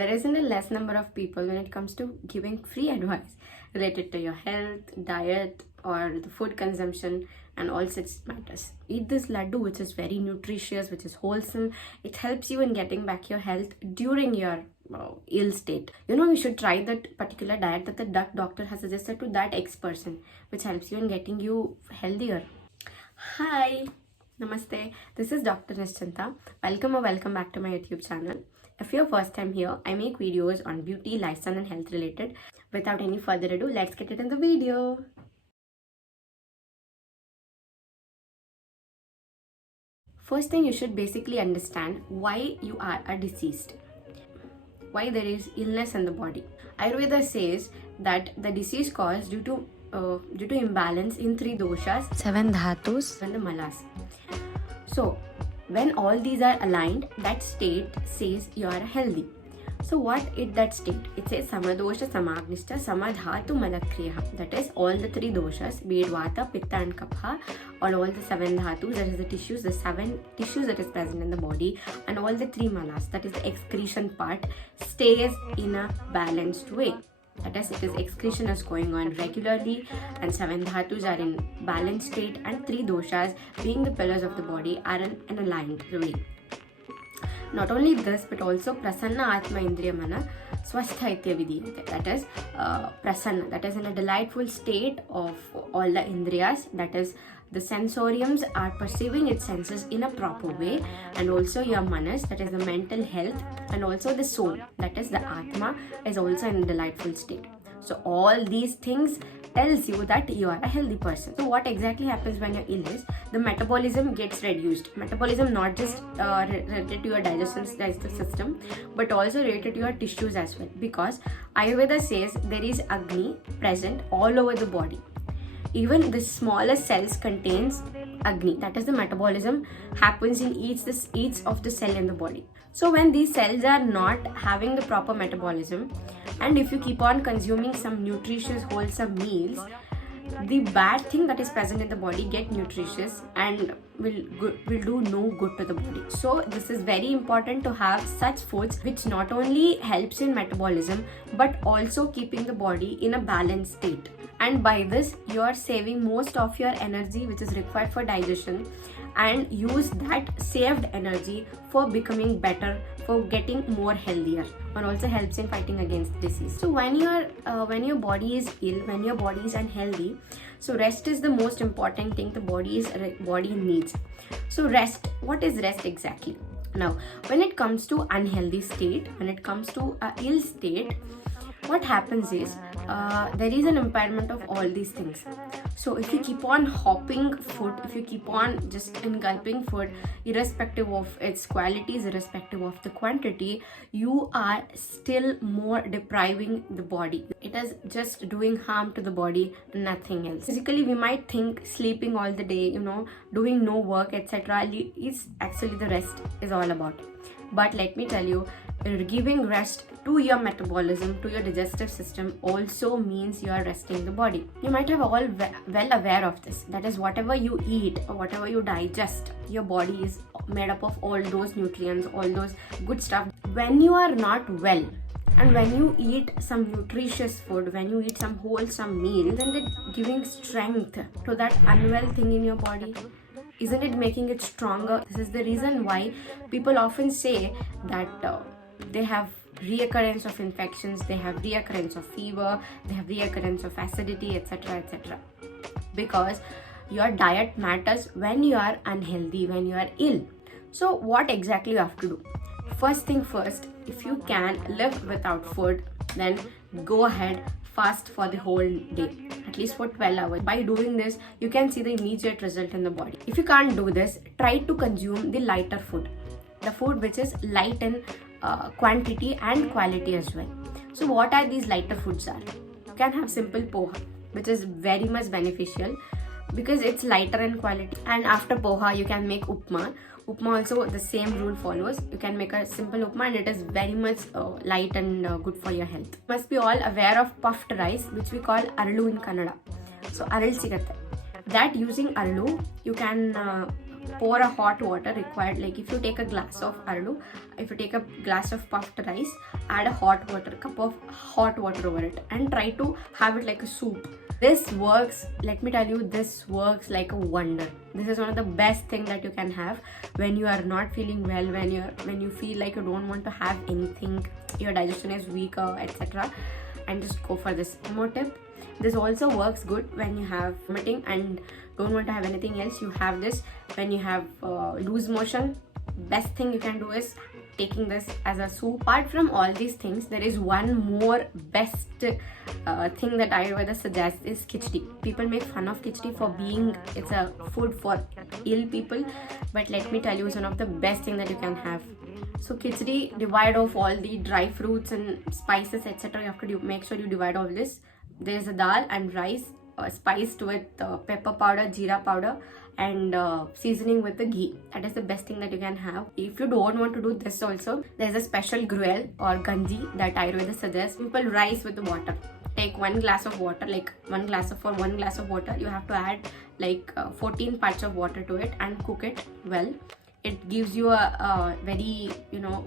there isn't a less number of people when it comes to giving free advice related to your health, diet, or the food consumption and all such matters. Eat this laddu, which is very nutritious, which is wholesome. It helps you in getting back your health during your ill state. You should try that particular diet that the doctor has suggested to that X person, which helps you in getting you healthier. Hi, namaste. This is Dr. Nischanta. Welcome or welcome back to my YouTube channel. If you're first time here, I make videos on beauty, lifestyle and health related. Without any further ado, let's get it in the video. First thing, you should basically understand why you are a deceased. Why there is illness in the body. Ayurveda says that the disease caused due to imbalance in 3 doshas, 7 dhatus and the malas. So when all these are aligned, that state says you are healthy. So what is that state? It says samadosha, samagnishta, samadhatu, malakriya. That is all the 3 doshas, be it vata, pitta and kapha, or all the 7 dhatus, that is the 7 tissues that is present in the body, and all the 3 malas, that is the excretion part, stays in a balanced way. That is, it is excretion is going on regularly, and 7 dhatus are in balanced state, and 3 doshas, being the pillars of the body, are in an aligned way. Not only this, but also prasanna atma indriya mana swastha itya vidiyate. That is prasanna, that is in a delightful state of all the indriyas, that is the sensoriums are perceiving its senses in a proper way, and also your manas, that is the mental health, and also the soul, that is the atma, is also in a delightful state. So all these things tells you that you are a healthy person. So what exactly happens when you're ill is the metabolism gets reduced. Metabolism not just related to your digestive system, but also related to your tissues as well, because Ayurveda says there is Agni present all over the body. Even the smallest cells contains Agni, that is the metabolism happens in each of the cell in the body. So when these cells are not having the proper metabolism, and if you keep on consuming some nutritious wholesome meals, the bad thing that is present in the body get nutritious and will do no good to the body. So this is very important to have such foods which not only helps in metabolism but also keeping the body in a balanced state. And by this you are saving most of your energy which is required for digestion, and use that saved energy for becoming better, for getting more healthier, and also helps in fighting against disease. So when your body is ill, when your body is unhealthy, so rest is the most important thing the body needs. So rest, what is rest exactly? Now when it comes to unhealthy state, when it comes to a ill state, what happens is there is an impairment of all these things. So if you keep on hopping food, if you keep on just engulfing food, irrespective of its qualities, irrespective of the quantity, you are still more depriving the body. It is just doing harm to the body, nothing else. Physically, we might think sleeping all the day, doing no work, etc. is actually the rest is all about. But let me tell you, giving rest to your metabolism, to your digestive system also means you are resting the body. You might have all well aware of this. That is, whatever you eat or whatever you digest, your body is made up of all those nutrients, all those good stuff. When you are not well, and when you eat some nutritious food, when you eat some wholesome meal, then it's giving strength to that unwell thing in your body. Isn't it making it stronger? This is the reason why people often say that they have reoccurrence of infections, they have reoccurrence of fever, they have reoccurrence of acidity, etc., etc. Because your diet matters when you are unhealthy, when you are ill. So what exactly you have to do? First thing first, if you can live without food, then go ahead, fast for the whole day, at least for 12 hours. By doing this, you can see the immediate result in the body. If you can't do this, try to consume the lighter food, the food which is light in quantity and quality as well. So what are these lighter foods are? You can have simple poha, which is very much beneficial because it's lighter in quality. And after poha, you can make upma. Upma also the same rule follows. You can make a simple upma and it is very much light and good for your health. You must be all aware of puffed rice, which we call arlu in Kannada. So arul sigatte. That using arlu, you can pour a hot water required. Like if you take a glass of ardu, if you take a glass of puffed rice, add a hot water, cup of hot water over it, and try to have it like a soup. This works, let me tell you, this works like a wonder. This is one of the best things that you can have when you are not feeling well, when you feel like you don't want to have anything, your digestion is weaker, etc. And just go for this. One more tip, this also works good when you have vomiting and don't want to have anything else. You have this when you have loose motion. Best thing you can do is taking this as a soup. Apart from all these things, there is one more best thing that Ayurveda suggests is khichdi. People make fun of khichdi for being it's a food for ill people, but let me tell you, it's one of the best thing that you can have. So khichdi, divide off all the dry fruits and spices, etc. You have to make sure you divide all this. There is a dal and rice spiced with pepper powder, jeera powder, and seasoning with the ghee. That is the best thing that you can have. If you don't want to do this also, there's a special gruel or ganji that Ayurveda suggests. Simple rice with the water. Take 1 glass of water, like 1 glass of water, you have to add like 14 parts of water to it and cook it well. It gives you a very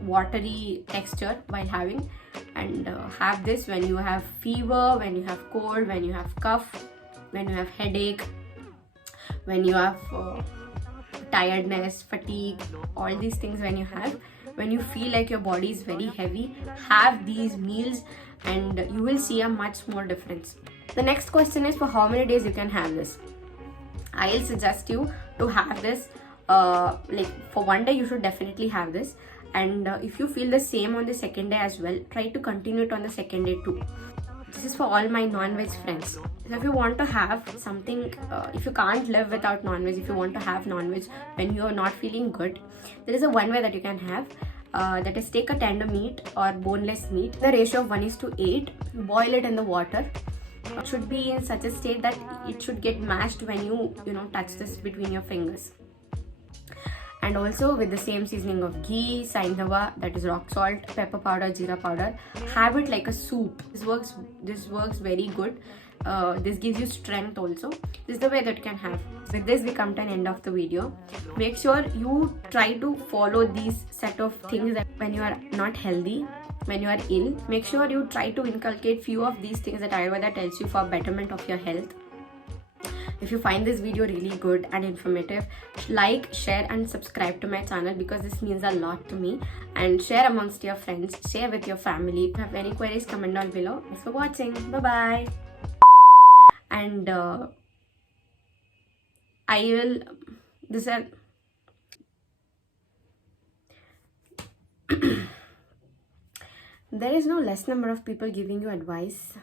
watery texture while having, and have this when you have fever, when you have cold, when you have cough, when you have headache, when you have tiredness, fatigue, all these things. When you feel like your body is very heavy, have these meals and you will see a much more difference. The next question is, for how many days you can have this? I'll suggest you to have this like for 1 day. You should definitely have this, and if you feel the same on the second day as well, try to continue it on the second day too. This is for all my non-veg friends. So if you want to have something, if you can't live without non-veg, if you want to have non-veg when you are not feeling good, there is a one way that you can have. That is, take a tender meat or boneless meat, the ratio of 1:8, boil it in the water. It should be in such a state that it should get mashed when you touch this between your fingers. And also with the same seasoning of ghee, saindava, that is rock salt, pepper powder, jeera powder. Have it like a soup. This works very good. This gives you strength also. This is the way that you can have. With this, we come to an end of the video. Make sure you try to follow these set of things that when you are not healthy, when you are ill, make sure you try to inculcate few of these things that Ayurveda tells you for betterment of your health. If you find this video really good and informative, like, share and subscribe to my channel, because this means a lot to me. And share amongst your friends, share with your family. If you have any queries, comment down below. Thanks for watching. Bye bye. And I will there is no less number of people giving you advice.